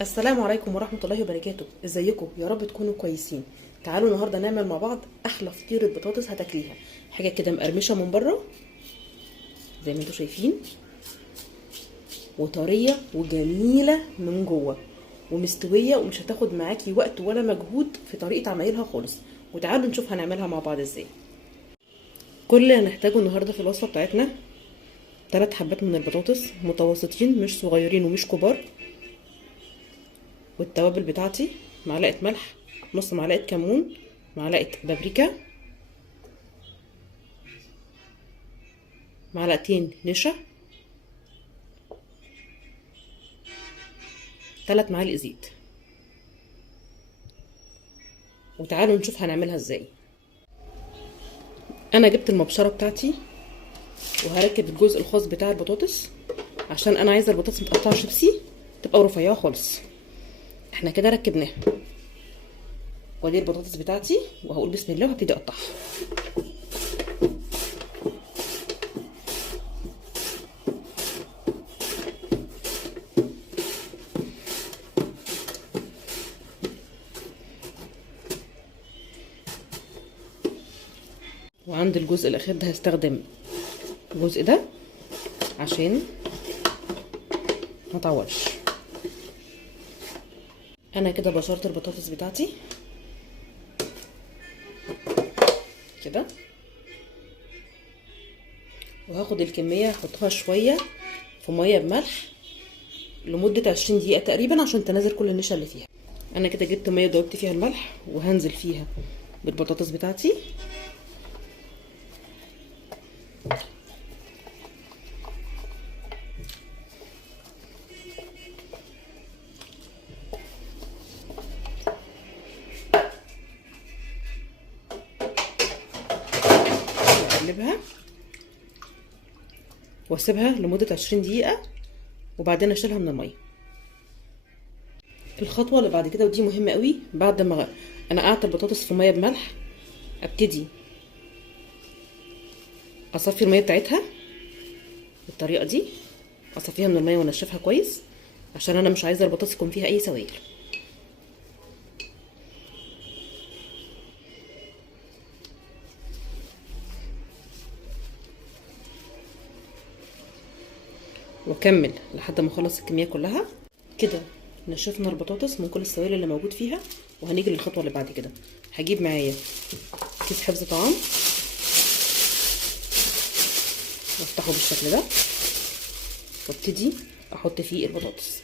السلام عليكم ورحمة الله وبركاته. ازيكم؟ يا رب تكونوا كويسين. تعالوا النهاردة نعمل مع بعض احلى فطيرة بطاطس هتاكليها. حاجة كده مقرمشة من بره زي ما انتوا شايفين، وطرية وجميلة من جوه ومستوية، ومش هتاخد معاكي وقت ولا مجهود في طريقة عمايلها خالص. وتعالوا نشوف هنعملها مع بعض ازاي. كل اللي هنحتاجه النهاردة في الوصفة بتاعتنا 3 حبات من البطاطس متوسطين، مش صغيرين ومش كبار، والتوابل بتاعتي معلقه ملح، نص معلقه كمون، معلقه بابريكا، معلقتين نشا، 3 معالق زيت. وتعالوا نشوف هنعملها ازاي. انا جبت المبشره بتاعتي وهركب الجزء الخاص بتاع البطاطس، عشان انا عايزه البطاطس متقطعه شيبسي تبقى رفيعه خالص. احنا كده ركبناها، ودي البطاطس بتاعتي، وهقول بسم الله وهبتدي اقطعها. وعند الجزء الاخير ده هستخدم الجزء ده عشان ما اطولش. انا كده بشرت البطاطس بتاعتي كده، وهاخد الكميه احطها شويه في ميه بملح لمده 20 دقيقه تقريبا عشان تنزل كل النشا اللي فيها. انا كده جبت ميه دوبت فيها الملح، وهنزل فيها بالبطاطس بتاعتي. اقلبها واسيبها لمده 20 دقيقه، وبعدين اشيلها من الميه. الخطوه اللي بعد كده ودي مهمه قوي، بعد ما انا قعدت البطاطس في ميه بملح، ابتدي اصفي الميه بتاعتها بالطريقه دي. اصفيها من الميه وانشفها كويس، عشان انا مش عايزه البطاطس يكون فيها اي سوائل. واكمل لحد ما اخلص الكميه كلها. كده نشفنا البطاطس من كل السوائل اللي موجود فيها، وهنيجي للخطوه اللي بعد كده. هجيب معايا كيس حفظ طعام وافتحه بالشكل ده، وابتدي احط فيه البطاطس.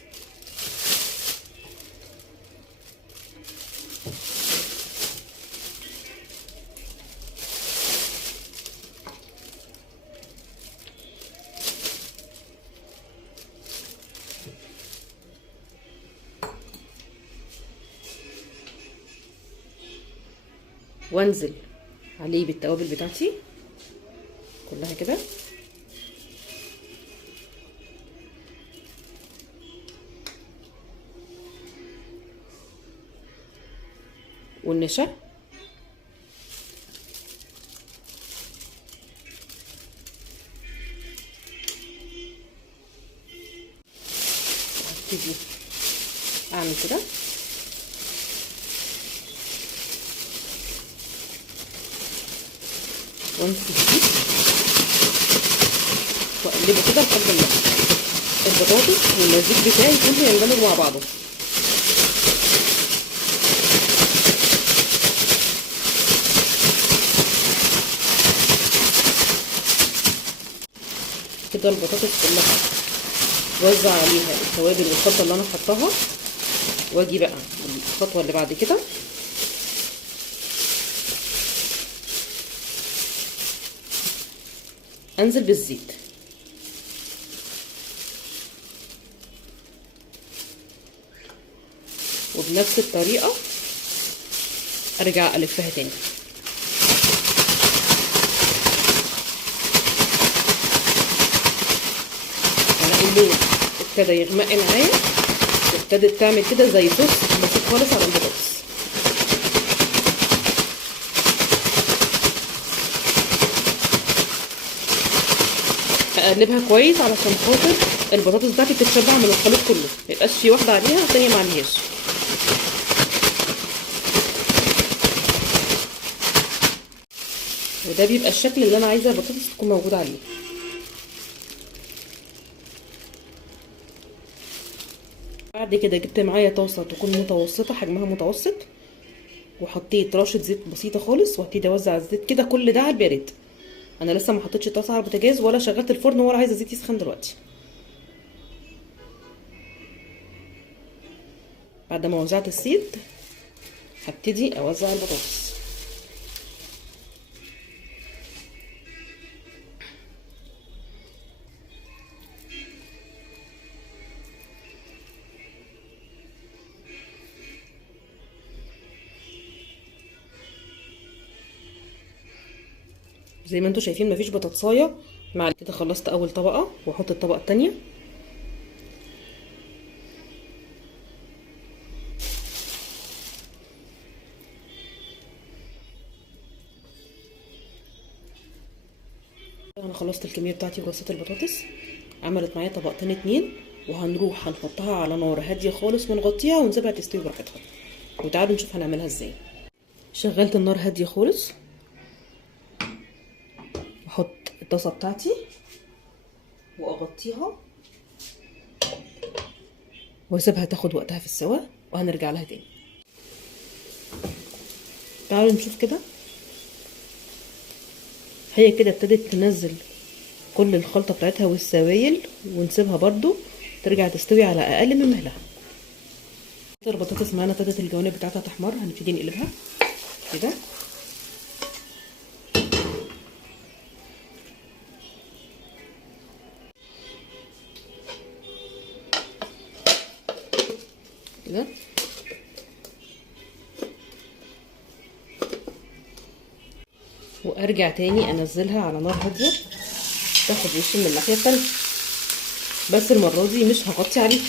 وانزل عليه بالتوابل بتاعتي كلها كده، والنشا، هبتدي اعمل كده وامسك فيه واقلبه كده لحد ما البطاطس والمزيج بتاعي كله يندمج مع بعضه. كده البطاطس كلها وزع عليها التوابل والخلطه اللي انا حطاها. واجي بقى الخطوه اللي بعد كده، انزل بالزيت وبنفس الطريقه ارجع الفها تاني. الاقي اللون ابتدى يغمق معايا، وابتدت تعمل كده زي صوص بسيط خالص على البطاطس. اقلبها كويس علشان خاطر البطاطس بتاعتي بتتشبع من الخليط كله، ميبقاش في واحده عليها والتانيه ما عليهاش. وده بيبقى الشكل اللي انا عايزه البطاطس تكون موجوده عليه. بعد كده جبت معايا طاسه تكون متوسطه، حجمها متوسط، وحطيت رشه زيت بسيطه خالص، وهبتدي اوزع الزيت كده كل ده على البارد. انا لسه ما حطيتش الطاسه على البوتاجاز ولا شغلت الفرن ولا عايزه الزيت يسخن دلوقتي. بعد ما وزعت الزيت هبتدي اوزع البطاطس. زي ما انتوا شايفين مفيش بطاطسايه. مع كده خلصت اول طبقه واحط الطبقه التانية. انا خلصت الكميه بتاعتي ورصيت البطاطس، عملت معايا طبقتين اتنين، وهنروح هنحطها على نار هاديه خالص ونغطيها ونسيبها تستوي براحتها. وتعالوا نشوف هنعملها ازاي. شغلت النار هاديه خالص، احط الطاسه بتاعتي واغطيها واسيبها تاخد وقتها في السوا، وهنرجع لها تاني. تعالوا نشوف كده. هي كده ابتدت تنزل كل الخلطه بتاعتها والسوائل، ونسيبها برضو ترجع تستوي على اقل من مهلها. البطاطس معانا ابتدت الجوانب بتاعتها تحمر، هنبتدي نقلبها كده. كده وارجع تاني انزلها على نار هاديه تاخد وش من الناحيه التانيه، بس المره دي مش هغطي عليها.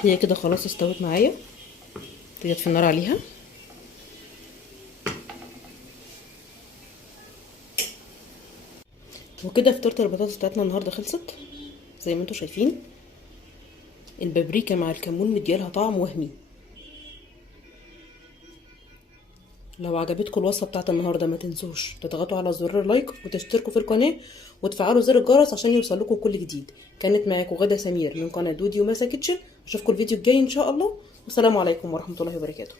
هي كده خلاص استوت معايا، طيت في النار عليها. وكده فطرت البطاطس بتاعتنا النهارده خلصت. زي ما انتوا شايفين البابريكا مع الكمون مديالها طعم وهمي. لو عجبتكم الوصفه بتاعت النهارده ما تنسوش تضغطوا على زر اللايك وتشتركوا في القناه وتفعلوا زر الجرس عشان يوصلكم كل جديد. كانت معاكم غدا سمير من قناه دودي وماسا كيتشن. اشوفكم الفيديو الجاي ان شاء الله، والسلام عليكم ورحمه الله وبركاته.